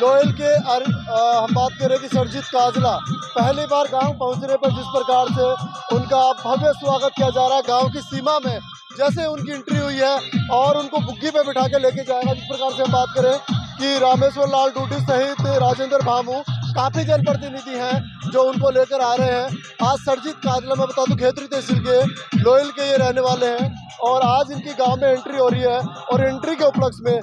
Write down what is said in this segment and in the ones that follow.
Loyal के हम बात करें कि सरजीत काजला पहली बार गांव पहुंचने पर जिस प्रकार से उनका भव्य स्वागत किया जा रहा है गांव की सीमा में, जैसे उनकी एंट्री हुई है और उनको बुग्गी पे बिठा के लेके जाएगा। जिस प्रकार से हम बात करें कि रामेश्वर लाल डूडी सहित राजेंद्र भामू काफ़ी जनप्रतिनिधि हैं जो उनको लेकर आ रहे हैं। आज सरजीत काजला, मैं बता दूं, खेतरी तहसील के लोयल के ये रहने वाले हैं और आज इनकी गांव में एंट्री हो रही है और एंट्री के उपलक्ष्य में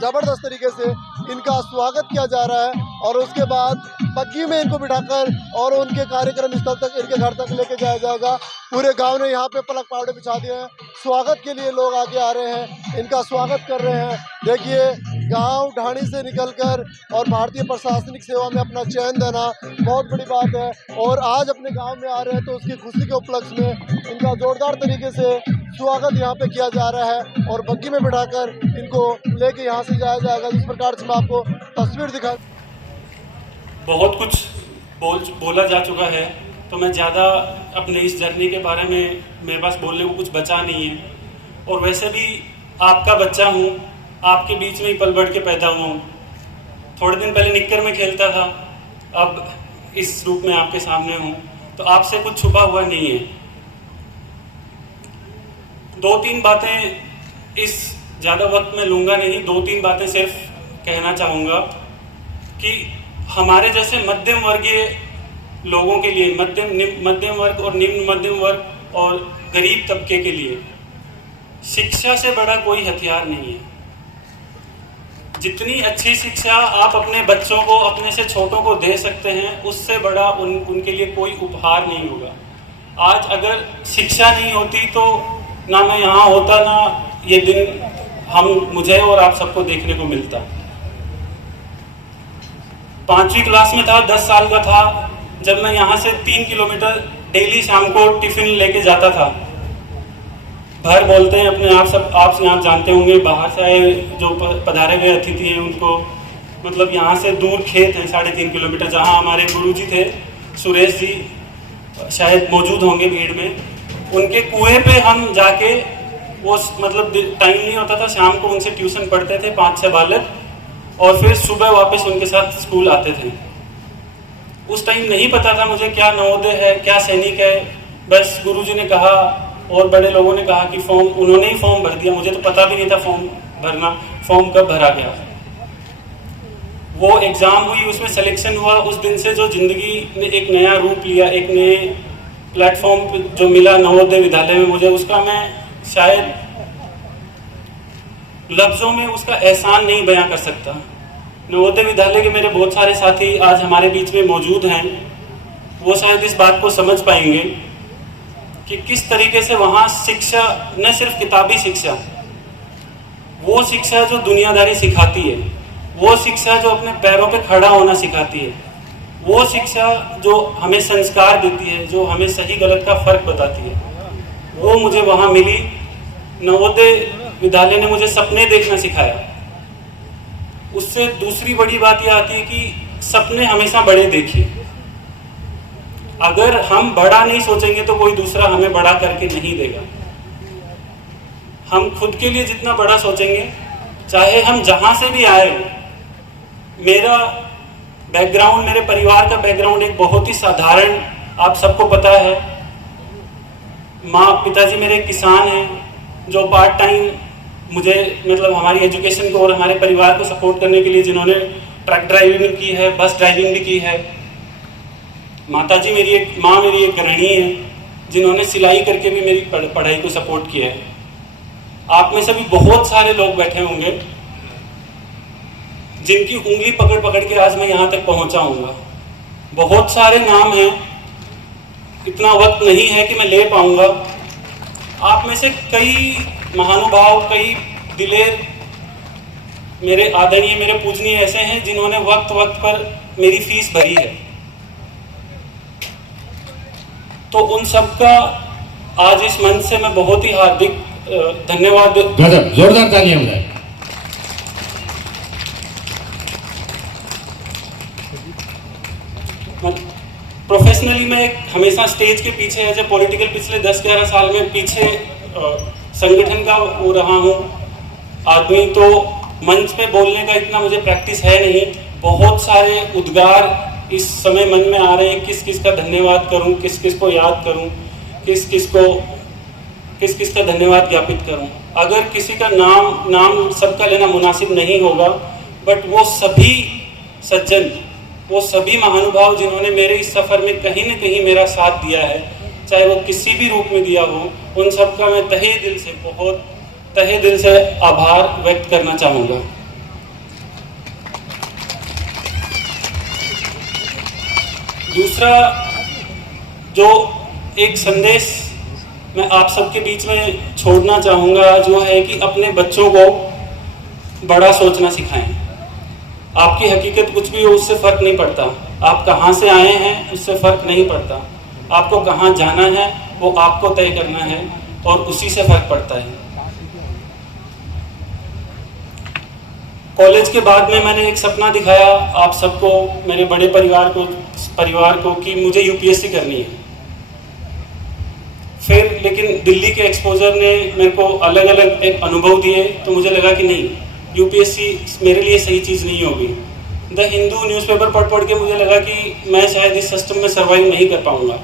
ज़बरदस्त तरीके से इनका स्वागत किया जा रहा है और उसके बाद बग्गी में इनको बिठाकर और उनके कार्यक्रम स्थल तक, इनके घर तक लेके जाया जाएगा। पूरे गांव ने यहाँ पे पलक पावड़े बिछा दिए हैं, स्वागत के लिए लोग आगे आ रहे हैं, इनका स्वागत कर रहे हैं। देखिए, गांव ढाणी से निकलकर और भारतीय प्रशासनिक सेवा में अपना चयन देना बहुत बड़ी बात है और आज अपने गांव में आ रहे हैं तो उसकी खुशी के उपलक्ष्य में इनका जोरदार तरीके से स्वागत यहाँ पे किया जा रहा है और बग्गी में बिठाकर इनको लेके यहाँ से जाया जाएगा। जिस प्रकार से मैं आपको तस्वीर दिखा, बहुत कुछ बोला जा चुका है तो मैं ज़्यादा अपने इस जर्नी के बारे में मेरे पास बोलने को कुछ बचा नहीं है। और वैसे भी आपका बच्चा हूँ, आपके बीच में ही पल बढ़ के पैदा हुआ हूँ। थोड़े दिन पहले निक्कर में खेलता था, अब इस रूप में आपके सामने हूँ, तो आपसे कुछ छुपा हुआ नहीं है। दो तीन बातें, इस ज़्यादा वक्त में लूँगा नहीं, दो तीन बातें सिर्फ कहना चाहूँगा कि हमारे जैसे मध्यम वर्गीय लोगों के लिए, मध्यम वर्ग और निम्न मध्यम वर्ग और गरीब तबके के लिए शिक्षा से बड़ा कोई हथियार नहीं है। जितनी अच्छी शिक्षा आप अपने बच्चों को, अपने से छोटों को दे सकते हैं, उससे बड़ा उनके लिए कोई उपहार नहीं होगा। आज अगर शिक्षा नहीं होती तो ना मैं यहाँ होता, ना ये दिन मुझे और आप सबको देखने को मिलता। 5वीं क्लास में था, 10 साल का था जब मैं यहाँ से 3 किलोमीटर डेली शाम को टिफिन लेके जाता था। भर बोलते हैं अपने आप यहाँ जानते होंगे, बाहर से आए जो पधारे हुए अतिथि हैं उनको, मतलब यहाँ से दूर खेत है 3.5 किलोमीटर, जहाँ हमारे गुरुजी थे सुरेश जी, शायद मौजूद होंगे भीड़ में, उनके कुएं पे हम जाके, वो मतलब टाइम नहीं होता था, शाम को उनसे ट्यूशन पढ़ते थे 5-6 बालक और फिर सुबह वापस उनके साथ स्कूल आते थे। उस टाइम नहीं पता था मुझे क्या नवोदय है, क्या सैनिक है, बस गुरुजी ने कहा और बड़े लोगों ने कहा कि फॉर्म, उन्होंने ही फॉर्म भर दिया। मुझे तो पता भी नहीं था फॉर्म कब भरा गया। वो एग्ज़ाम हुई, उसमें सिलेक्शन हुआ, उस दिन से जो जिंदगी ने एक नया रूप लिया, एक नए प्लेटफॉर्म जो मिला नवोदय विद्यालय में मुझे, उसका मैं शायद लफ्ज़ों में उसका एहसान नहीं बयां कर सकता। नवोदय विद्यालय के मेरे बहुत सारे साथी आज हमारे बीच में मौजूद हैं, वो शायद इस बात को समझ पाएंगे कि किस तरीके से वहाँ शिक्षा, न सिर्फ किताबी शिक्षा, वो शिक्षा जो दुनियादारी सिखाती है, वो शिक्षा जो अपने पैरों पे खड़ा होना सिखाती है, वो शिक्षा जो हमें संस्कार देती है, जो हमें सही गलत का फर्क बताती है, वो मुझे वहाँ मिली। नवोदय विद्यालय ने मुझे सपने देखना सिखाया। उससे दूसरी बड़ी बात यह आती है कि सपने हमेशा बड़े देखिए। अगर हम बड़ा नहीं सोचेंगे तो कोई दूसरा हमें बड़ा करके नहीं देगा। हम खुद के लिए जितना बड़ा सोचेंगे, चाहे हम जहां से भी आए हो। मेरा बैकग्राउंड, मेरे परिवार का बैकग्राउंड एक बहुत ही साधारण, आप सबको पता है। पिताजी मेरे किसान हैं जो पार्ट टाइम मुझे, मतलब हमारी एजुकेशन को और हमारे परिवार को सपोर्ट करने के लिए, जिन्होंने ट्रक ड्राइविंग की है, बस ड्राइविंग भी की है। माँ मेरी एक गृहिणी है जिन्होंने सिलाई करके भी मेरी पढ़ाई को सपोर्ट किया है। आप में से भी बहुत सारे लोग बैठे होंगे जिनकी उंगली पकड़ पकड़ के आज मैं यहाँ तक पहुँचा हूँगा। बहुत सारे नाम हैं, इतना वक्त नहीं है कि मैं ले पाऊँगा। आप में से कई महानुभाव, कई दिलेर, मेरे आदरणीय, मेरे पूजनीय ऐसे हैं जिन्होंने वक्त वक्त पर मेरी फीस भरी है। तो उन सबका आज इस मंच से मैं बहुत ही हार्दिक धन्यवाद। गजब, जोरदार तालियां बजाएं। प्रोफेशनली मैं हमेशा स्टेज के पीछे, एज ए पॉलिटिकल, पिछले 10-11 साल में पीछे संगठन का वो रहा हूँ आदमी, तो मंच पे बोलने का इतना मुझे प्रैक्टिस है नहीं। बहुत सारे उद्गार इस समय मन में आ रहे हैं, किस किस का धन्यवाद करूं, किस किस को याद करूं, किस किस का धन्यवाद ज्ञापित करूं। अगर किसी का नाम सबका लेना मुनासिब नहीं होगा, बट वो सभी सज्जन, वो सभी महानुभाव जिन्होंने मेरे इस सफ़र में कहीं न कहीं मेरा साथ दिया है, चाहे वो किसी भी रूप में दिया हो, उन सबका मैं बहुत तहे दिल से आभार व्यक्त करना चाहूँगा। दूसरा जो एक संदेश मैं आप सबके बीच में छोड़ना चाहूँगा, जो है कि अपने बच्चों को बड़ा सोचना सिखाएं। आपकी हकीकत कुछ भी हो, उससे फ़र्क नहीं पड़ता। आप कहाँ से आए हैं, उससे फ़र्क नहीं पड़ता। आपको कहाँ जाना है, वो आपको तय करना है, और उसी से फ़र्क पड़ता है। कॉलेज के बाद में मैंने एक सपना दिखाया आप सबको, मेरे बड़े परिवार को कि मुझे यूपीएससी करनी है। फिर लेकिन दिल्ली के एक्सपोजर ने मेरे को अलग अलग एक अनुभव दिए, तो मुझे लगा कि नहीं, यूपीएससी मेरे लिए सही चीज़ नहीं होगी। द हिंदू न्यूज़पेपर पढ़ के मुझे लगा कि मैं शायद इस सिस्टम में सर्वाइव नहीं कर पाऊंगा।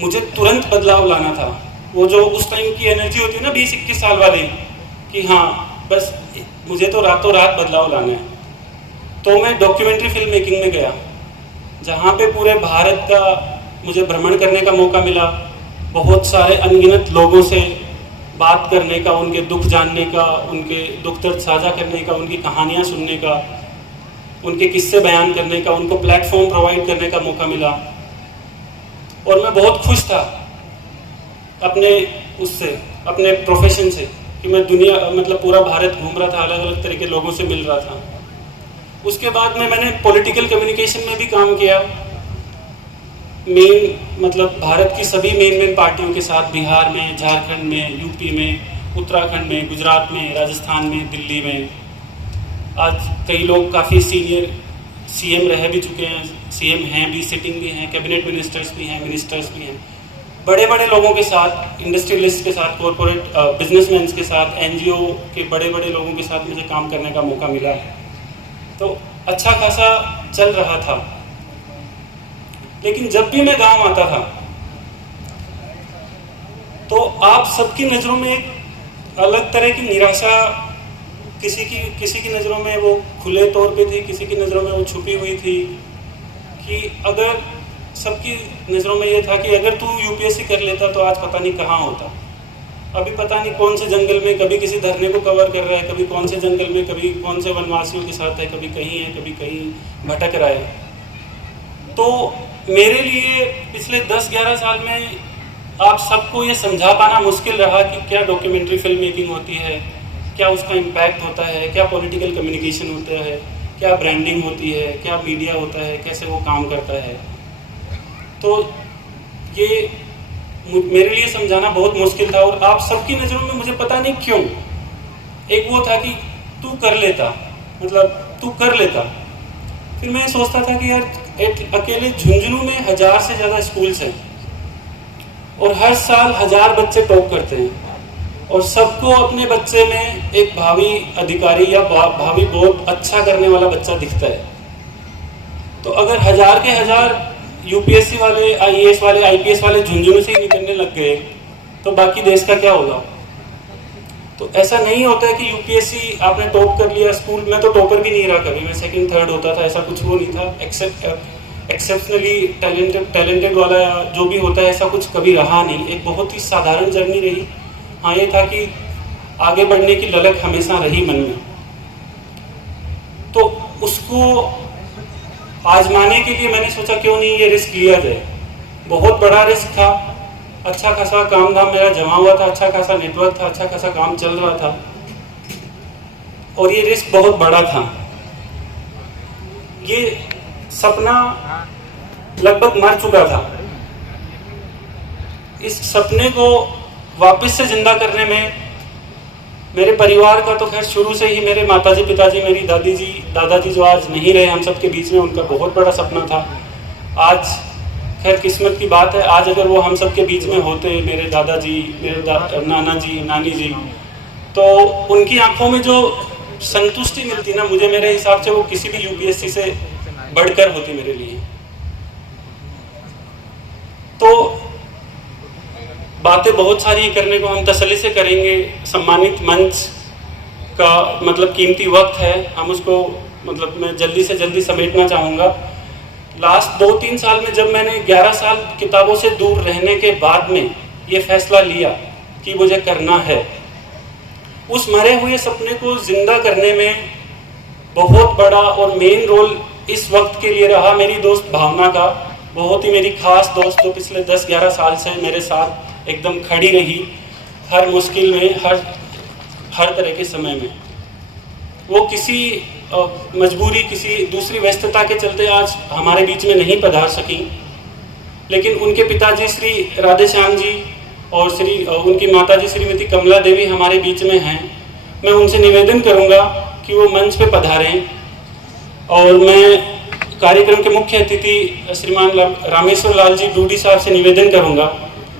मुझे तुरंत बदलाव लाना था। वो जो उस टाइम की एनर्जी होती है ना 20-21 साल वाली, कि हाँ बस मुझे तो रातों रात बदलाव लाना है। तो मैं डॉक्यूमेंट्री फिल्म मेकिंग में गया, जहाँ पे पूरे भारत का मुझे भ्रमण करने का मौका मिला, बहुत सारे अनगिनत लोगों से बात करने का, उनके दुख जानने का, उनके दुख दर्द साझा करने का, उनकी कहानियाँ सुनने का, उनके किस्से बयान करने का, उनको प्लेटफॉर्म प्रोवाइड करने का मौका मिला। और मैं बहुत खुश था अपने प्रोफेशन से, कि मैं पूरा भारत घूम रहा था, अलग अलग तरह के लोगों से मिल रहा था। उसके बाद में मैंने पॉलिटिकल कम्युनिकेशन में भी काम किया, भारत की सभी मेन पार्टियों के साथ, बिहार में, झारखंड में, यूपी में, उत्तराखंड में, गुजरात में, राजस्थान में, दिल्ली में। आज कई लोग काफ़ी सीनियर सीएम रह भी चुके हैं, सीएम हैं भी, सिटिंग भी हैं, कैबिनेट मिनिस्टर्स भी हैं, मिनिस्टर्स भी हैं। बड़े बड़े लोगों के साथ, इंडस्ट्रियलिस्ट के साथ, कॉरपोरेट बिजनेसमैन के साथ, एनजीओ के बड़े बड़े लोगों के साथ मुझे काम करने का मौका मिला। तो अच्छा खासा चल रहा था। लेकिन जब भी मैं गांव आता था, तो आप सबकी नज़रों में एक अलग तरह की निराशा, किसी की नज़रों में वो खुले तौर पे थी, किसी की नज़रों में वो छुपी हुई थी। कि अगर सबकी नज़रों में ये था कि अगर तू यूपीएससी कर लेता तो आज पता नहीं कहाँ होता। अभी पता नहीं कौन से जंगल में, कभी किसी धरने को कवर कर रहा है, कभी कौन से जंगल में, कभी कौन से वनवासियों के साथ है, कभी कहीं है, कभी कहीं भटक रहा है। तो मेरे लिए पिछले 10-11 साल में आप सबको ये समझा पाना मुश्किल रहा कि क्या डॉक्यूमेंट्री फिल्म मेकिंग होती है, क्या उसका इम्पैक्ट होता है, क्या पॉलिटिकल कम्युनिकेशन होता है, क्या ब्रांडिंग होती है, क्या मीडिया होता है, कैसे वो काम करता है। तो ये मेरे लिए समझाना बहुत मुश्किल था। और आप सबकी नज़रों में मुझे पता नहीं क्यों एक वो था कि तू कर लेता, तू कर लेता। फिर मैं सोचता था कि यार अकेले झुंझुनू में 1000 से ज़्यादा स्कूल्स हैं, और हर साल 1000 बच्चे टॉप करते हैं, और सबको अपने बच्चे में एक भावी अधिकारी या भावी बहुत अच्छा करने वाला बच्चा दिखता है। तो अगर 1000 के 1000 यूपीएससी वाले, आईएएस वाले, आईपीएस वाले झुंझुनू से ही निकलने लग गए, तो बाकी देश का क्या होगा। तो ऐसा नहीं होता है कि यूपीएससी आपने टॉप कर लिया। स्कूल में तो टॉपर भी नहीं रहा कभी, मैं सेकंड थर्ड होता था, ऐसा कुछ वो नहीं था। एक्सेप्शनली टैलेंटेड वाला जो भी होता है, ऐसा कुछ कभी रहा नहीं। एक बहुत ही साधारण जर्नी रही। हाँ, ये था कि आगे बढ़ने की ललक हमेशा रही मन में, तो उसको आजमाने के लिए मैंने सोचा क्यों नहीं ये रिस्क लिया जाए। बहुत बड़ा रिस्क था, अच्छा खासा काम धाम मेरा जमा हुआ था, अच्छा खासा नेटवर्क था, अच्छा खासा काम चल रहा था, और ये रिस्क बहुत बड़ा था। ये सपना लगभग मर चुका था। इस सपने को वापस से जिंदा करने में मेरे परिवार का तो खैर शुरू से ही, मेरे माताजी, पिताजी, मेरी दादाजी जो आज नहीं रहे हम सब के बीच में, उनका बहुत बड़ा सपना था। आज खैर किस्मत की बात है, आज अगर वो हम सब के बीच में होते, मेरे दादाजी, मेरे नाना जी, नानी जी, तो उनकी आंखों में जो संतुष्टि मिलती ना मुझे, मेरे हिसाब से वो किसी भी यूपीएससी से बढ़कर होती मेरे लिए। तो बातें बहुत सारी करने को हम तसल्ली से करेंगे। सम्मानित मंच का मतलब कीमती वक्त है, हम उसको मतलब मैं जल्दी से जल्दी समेटना चाहूँगा। लास्ट 2-3 साल में जब मैंने 11 साल किताबों से दूर रहने के बाद में ये फैसला लिया कि मुझे करना है, उस मरे हुए सपने को जिंदा करने में बहुत बड़ा और मेन रोल इस वक्त के लिए रहा मेरी दोस्त भावना का। बहुत ही मेरी खास दोस्त जो पिछले 10-11 साल से मेरे साथ एकदम खड़ी रही, हर मुश्किल में, हर तरह के समय में। वो किसी मजबूरी, किसी दूसरी व्यस्तता के चलते आज हमारे बीच में नहीं पधार सकी, लेकिन उनके पिताजी श्री राधेश्याम जी और उनकी माताजी श्रीमती कमला देवी हमारे बीच में हैं। मैं उनसे निवेदन करूंगा कि वो मंच पे पधारें, और मैं कार्यक्रम के मुख्य अतिथि श्रीमान रामेश्वर लाल जी डूडी साहब से निवेदन करूंगा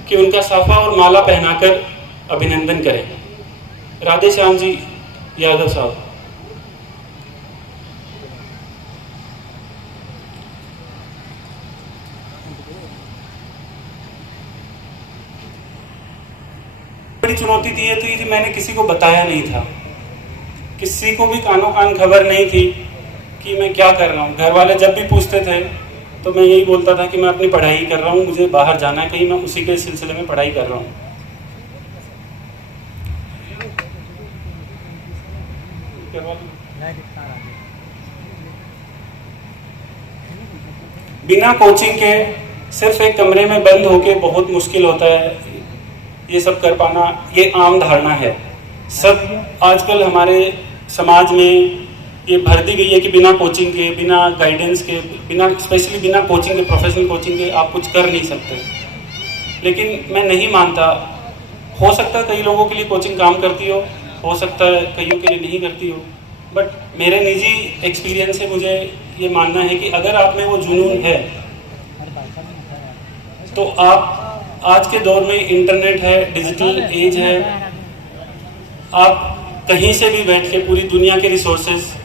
कि उनका साफा और माला पहनाकर अभिनंदन करें। राधेश्याम जी यादव साहब। बड़ी चुनौती दी थी, मैंने किसी को बताया नहीं था, किसी को भी कानों कान खबर नहीं थी कि मैं क्या कर रहा हूँ। घर वाले जब भी पूछते थे तो मैं यही बोलता था कि मैं अपनी पढ़ाई कर रहा हूँ, मुझे बाहर जाना है कहीं, मैं उसी के सिलसिले में पढ़ाई कर रहा हूँ। बिना कोचिंग के सिर्फ एक कमरे में बंद होके बहुत मुश्किल होता है ये सब कर पाना, ये आम धारणा है। सब आजकल हमारे समाज में ये भर दी गई है कि बिना कोचिंग के, बिना गाइडेंस के, बिना स्पेशली बिना कोचिंग के, प्रोफेशनल कोचिंग के आप कुछ कर नहीं सकते। लेकिन मैं नहीं मानता। हो सकता है कई लोगों के लिए कोचिंग काम करती हो सकता है कईयों के लिए नहीं करती हो, बट मेरे निजी एक्सपीरियंस से मुझे ये मानना है कि अगर आप में वो जुनून है तो आप, आज के दौर में इंटरनेट है, डिजिटल एज है, आप कहीं से भी बैठ के पूरी दुनिया के रिसोर्सेज